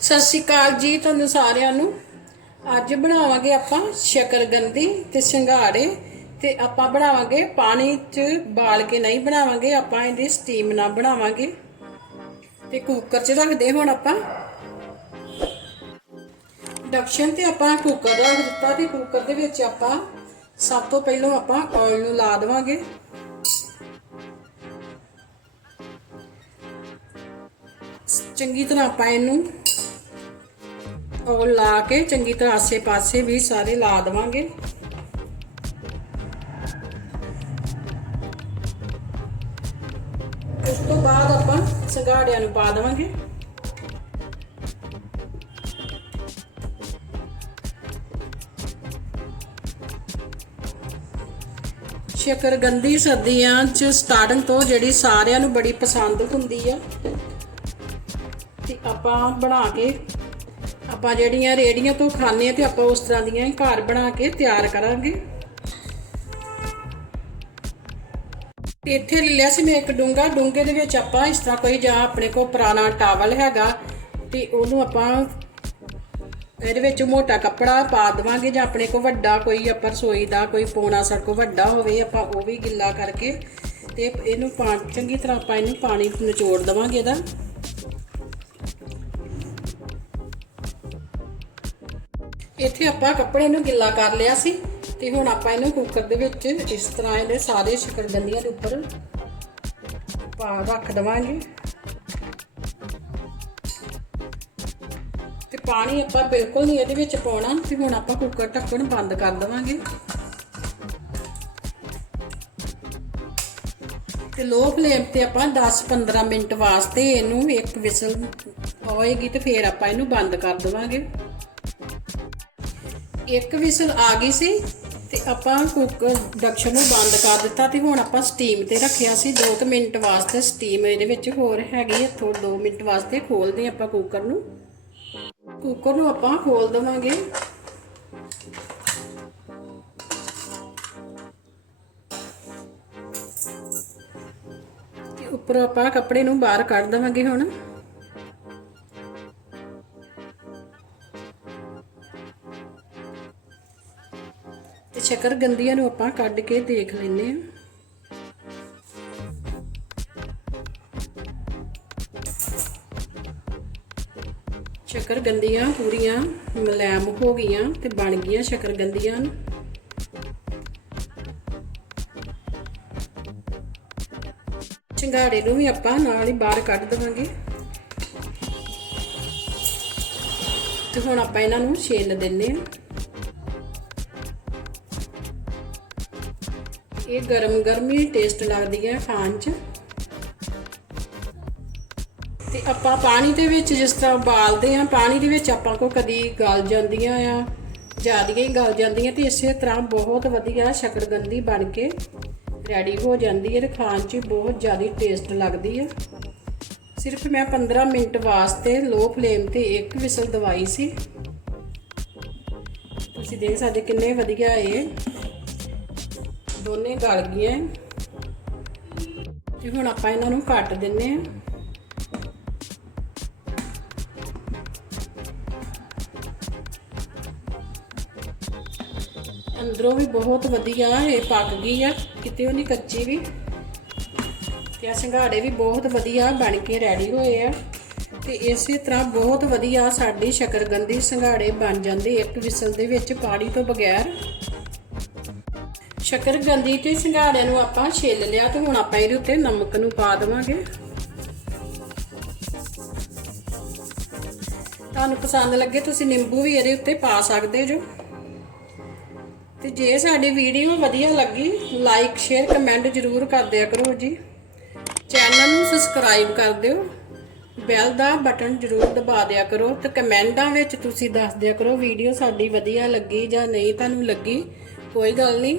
ਸਤਿ ਸ਼੍ਰੀ ਅਕਾਲ ਜੀ ਤੁਹਾਨੂੰ ਸਾਰਿਆਂ ਨੂੰ। ਅੱਜ ਬਣਾਵਾਂਗੇ ਆਪਾਂ ਸ਼ਕਰਗੰਦੀ ਤੇ ਸਿੰਗਾੜੇ ਤੇ ਆਪਾਂ ਬਣਾਵਾਂਗੇ ਪਾਣੀ 'ਚ ਬਾਲ ਕੇ ਨਹੀਂ ਬਣਾਵਾਂਗੇ, ਆਪਾਂ ਇਹਦੀ ਸਟੀਮ ਨਾਲ ਬਣਾਵਾਂਗੇ। ਤੇ ਕੁੱਕਰ 'ਚ ਰੱਖਦੇ ਹੁਣ ਆਪਾਂ। ਇੰਡਕਸ਼ਨ ਤੇ ਆਪਾਂ ਕੁੱਕਰ ਰੱਖ ਦਿੱਤਾ ਤੇ ਕੁੱਕਰ ਦੇ ਵਿੱਚ ਆਪਾਂ ਸਭ ਤੋਂ ਪਹਿਲਾਂ ਆਪਾਂ ਆਇਲ ਨੂੰ ਲਾ ਦੇਵਾਂਗੇ। ਚੰਗੀ ਤਰ੍ਹਾਂ ਆਪਾਂ ਇਹਨੂੰ ਉਹ ਲਾ ਕੇ ਚੰਗੀ ਤਰ੍ਹਾਂ ਆਸੇ-ਪਾਸੇ ਵੀ ਸਾਰੇ ਲਾ ਦੇਵਾਂਗੇ। ਉਸ ਤੋਂ ਬਾਅਦ ਆਪਾਂ ਸੰਘਾੜਿਆਂ ਨੂੰ ਪਾ ਦੇਵਾਂਗੇ। ਸ਼ਕਰਗੰਦੀ ਸਰਦੀਆਂ 'ਚ ਸਟਾਰਟਿੰਗ ਤੋਂ ਜਿਹੜੀ ਸਾਰਿਆਂ ਨੂੰ ਬੜੀ ਪਸੰਦ ਹੁੰਦੀ ਆ। ਤੇ ਆਪਾਂ ਬਣਾ ਕੇ ਆਪਾਂ ਜਿਹੜੀਆਂ ਰੇੜੀਆਂ ਤੋਂ ਖਾਂਦੇ ਆ ਤੇ ਆਪਾਂ ਉਸ ਤਰ੍ਹਾਂ ਦੀਆਂ ਹੀ ਘਰ ਬਣਾ ਕੇ ਤਿਆਰ ਕਰਾਂਗੇ। ਤੇ ਇੱਥੇ ਲੈ ਲਿਆ ਸੀ ਮੈਂ ਇੱਕ ਡੂੰਗਾ ਡੂੰਗੇ ਦੇ ਵਿੱਚ ਆਪਾਂ ਇਸ ਤਰ੍ਹਾਂ ਕੋਈ ਜਾਂ ਆਪਣੇ ਕੋਲ ਪੁਰਾਣਾ ਟਾਵਲ ਹੈਗਾ ਤੇ ਉਹਨੂੰ ਆਪਾਂ ਇਹਦੇ ਵਿੱਚ ਮੋਟਾ ਕੱਪੜਾ ਪਾ ਦਵਾਂਗੇ ਜਾਂ ਆਪਣੇ ਕੋਲ ਵੱਡਾ ਕੋਈ ਆਪਾਂ ਰਸੋਈ ਦਾ ਕੋਈ ਪੋਣਾ ਸਾਡੇ ਵੱਡਾ ਹੋਵੇ, ਆਪਾਂ ਉਹ ਵੀ ਗਿੱਲਾ ਕਰਕੇ ਤੇ ਇਹਨੂੰ ਪਾ ਚੰਗੀ ਤਰ੍ਹਾਂ ਆਪਾਂ ਇਹਨੂੰ ਪਾਣੀ ਨਿਚੋੜ ਦਵਾਂਗੇ ਇਹਦਾ। ਇੱਥੇ ਆਪਾਂ ਕੱਪੜੇ ਨੂੰ ਗਿੱਲਾ ਕਰ ਲਿਆ ਸੀ ਤੇ ਹੁਣ ਆਪਾਂ ਇਹਨੂੰ ਕੁੱਕਰ ਦੇ ਵਿੱਚ ਇਸ ਤਰ੍ਹਾਂ ਇਹਦੇ ਸਾਰੇ ਸ਼ਕਰਗੰਦੀਆਂ ਦੇ ਉੱਪਰ ਪਾ ਰੱਖ ਦਵਾਂਗੇ। ਤੇ ਪਾਣੀ ਆਪਾਂ ਬਿਲਕੁਲ ਨਹੀਂ ਇਹਦੇ ਵਿੱਚ ਪਾਉਣਾ ਤੇ ਹੁਣ ਆਪਾਂ ਕੁੱਕਰ ਢੱਕਣ ਬੰਦ ਕਰ ਦਵਾਂਗੇ। ਤੇ ਲੋ ਫਲੇਮ ਤੇ ਆਪਾਂ 10-15 ਮਿੰਟ ਵਾਸਤੇ ਇਹਨੂੰ ਇੱਕ ਵਿਸਲ ਹੋਏਗੀ ਤੇ ਫਿਰ ਆਪਾਂ ਇਹਨੂੰ ਬੰਦ ਕਰ ਦਵਾਂਗੇ। ਇੱਕ ਵਿਸਲ ਆ ਗਈ ਸੀ ਤੇ ਆਪਾਂ ਕੁੱਕਰ ਡਕਸ਼ਨ ਨੂੰ ਬੰਦ ਕਰ ਦਿੱਤਾ ਤੇ ਹੁਣ ਆਪਾਂ ਸਟੀਮ ਤੇ ਰੱਖਿਆ ਸੀ। 2 ਮਿੰਟ ਵਾਸਤੇ ਸਟੀਮ ਇਹਦੇ ਵਿੱਚ ਹੋਰ ਹੈਗੀ ਹੈ ਥੋੜਾ 2 ਮਿੰਟ ਵਾਸਤੇ ਖੋਲਦੇ ਆਪਾਂ ਕੁੱਕਰ ਨੂੰ। ਕੁੱਕਰ ਨੂੰ ਆਪਾਂ ਖੋਲ ਦਵਾਂਗੇ। ਤੇ ਉੱਪਰ ਆਪਾਂ ਕੱਪੜੇ ਨੂੰ ਬਾਹਰ ਕੱਢ ਦਵਾਂਗੇ ਹੁਣ। ਤੇ ਸ਼ੱਕਰ ਗੰਦੀਆਂ ਨੂੰ ਆਪਾਂ ਕੱਢ ਕੇ ਦੇਖ ਲੈਂਦੇ ਆ ਸ਼ੱਕਰ ਗੰਦੀਆਂ ਪੂਰੀਆਂ ਮਲੈਮ ਹੋ ਗਈਆਂ ਤੇ ਬਣ ਗਈਆਂ ਸ਼ੱਕਰ ਗੰਦੀਆਂ ਚੰਗਾੜੇ ਨੂੰ ਵੀ ਆਪਾਂ ਨਾਲ ਹੀ ਬਾਹਰ ਕੱਢ ਦਵਾਂਗੇ। ਤੇ ਹੁਣ ਆਪਾਂ ਇਹਨਾਂ ਨੂੰ ਛੇਲ ਦਿੰਨੇ ਆ ਇਹ ਗਰਮ ਗਰਮ ਹੀ ਟੇਸਟ ਲੱਗਦੀ ਹੈ ਖਾਣ 'ਚ। ਤੇ ਆਪਾਂ ਪਾਣੀ ਦੇ ਵਿੱਚ ਜਿਸ ਤਰ੍ਹਾਂ ਉਬਾਲਦੇ ਆ ਪਾਣੀ ਦੇ ਵਿੱਚ ਆਪਾਂ ਕੋ ਕਦੀ ਗਲ ਜਾਂਦੀਆਂ ਆ, ਜ਼ਿਆਦੀਆਂ ਹੀ ਗਲ ਜਾਂਦੀਆਂ ਤੇ ਇਸੇ ਤਰ੍ਹਾਂ ਬਹੁਤ ਵਧੀਆ ਸ਼ਕਰਗੰਦੀ ਬਣ ਕੇ ਰੈਡੀ ਹੋ ਜਾਂਦੀ ਹੈ ਤੇ ਖਾਣ 'ਚ ਬਹੁਤ ਜ਼ਿਆਦਾ ਟੇਸਟ ਲੱਗਦੀ ਹੈ। ਸਿਰਫ ਮੈਂ 15 ਮਿੰਟ ਵਾਸਤੇ ਲੋ ਫਲੇਮ ਤੇ ਇੱਕ ਵਿਸਲ ਦਵਾਈ ਸੀ। ਤੁਸੀਂ ਦੇਖ ਸਕਦੇ ਕਿੰਨੇ ਵਧੀਆ ਇਹ। ਦੋਨੇ ਗਲ ਗਈਆਂ ਤੇ ਹੁਣ ਆਪਾਂ ਇਹਨਾਂ ਨੂੰ ਕੱਟ ਦਿੰਨੇ ਆ। ਅੰਦਰੋਂ ਵੀ ਬਹੁਤ ਵਧੀਆ ਇਹ ਪੱਕ ਗਈ ਆ, ਕਿਤੇ ਉਹ ਨਹੀਂ ਕੱਚੀ ਵੀ। ਤੇ ਆ ਸੰਘਾੜੇ ਵੀ ਬਹੁਤ ਵਧੀਆ ਬਣ ਕੇ ਰੈਡੀ ਹੋਏ ਆ। ਤੇ ਇਸੇ ਤਰ੍ਹਾਂ ਬਹੁਤ ਵਧੀਆ ਸਾਡੀ ਸ਼ਕਰਗੰਦੀ ਸੰਘਾੜੇ ਬਣ ਜਾਂਦੇ ਇੱਕ ਵਿਸਲ ਦੇ ਵਿੱਚ ਪਾਣੀ ਤੋਂ ਬਗੈਰ। ਸ਼ਕਰਗੰਦੀ ਤੇ ਸਿੰਗਾੜਿਆਂ ਨੂੰ ਆਪਾਂ ਛਿੱਲ ਲਿਆ ਤੇ ਹੁਣ ਆਪਾਂ ਇਹਦੇ ਉੱਤੇ ਨਮਕ ਨੂੰ ਪਾ ਦੇਵਾਂਗੇ। ਤੁਹਾਨੂੰ ਪਸੰਦ ਲੱਗੇ ਤੁਸੀਂ ਨਿੰਬੂ ਵੀ ਇਹਦੇ ਉੱਤੇ ਪਾ ਸਕਦੇ ਜੋ। ਤੇ ਜੇ ਸਾਡੀ ਵੀਡੀਓ ਵਧੀਆ ਲੱਗੀ ਲਾਈਕ ਸ਼ੇਅਰ ਕਮੈਂਟ ਜ਼ਰੂਰ ਕਰ ਦਿਆ ਕਰੋ ਜੀ। ਚੈਨਲ ਨੂੰ ਸਬਸਕ੍ਰਾਈਬ ਕਰ ਦਿਓ। ਬੈਲ ਦਾ ਬਟਨ ਜ਼ਰੂਰ ਦਬਾ ਦਿਆ ਕਰੋ ਤੇ ਕਮੈਂਟਾਂ ਵਿੱਚ ਤੁਸੀਂ ਦੱਸ ਦਿਆ ਕਰੋ ਵੀਡੀਓ ਸਾਡੀ ਵਧੀਆ ਲੱਗੀ ਜਾਂ ਨਹੀਂ, ਤੁਹਾਨੂੰ ਲੱਗੀ, ਕੋਈ ਗੱਲ ਨਹੀਂ।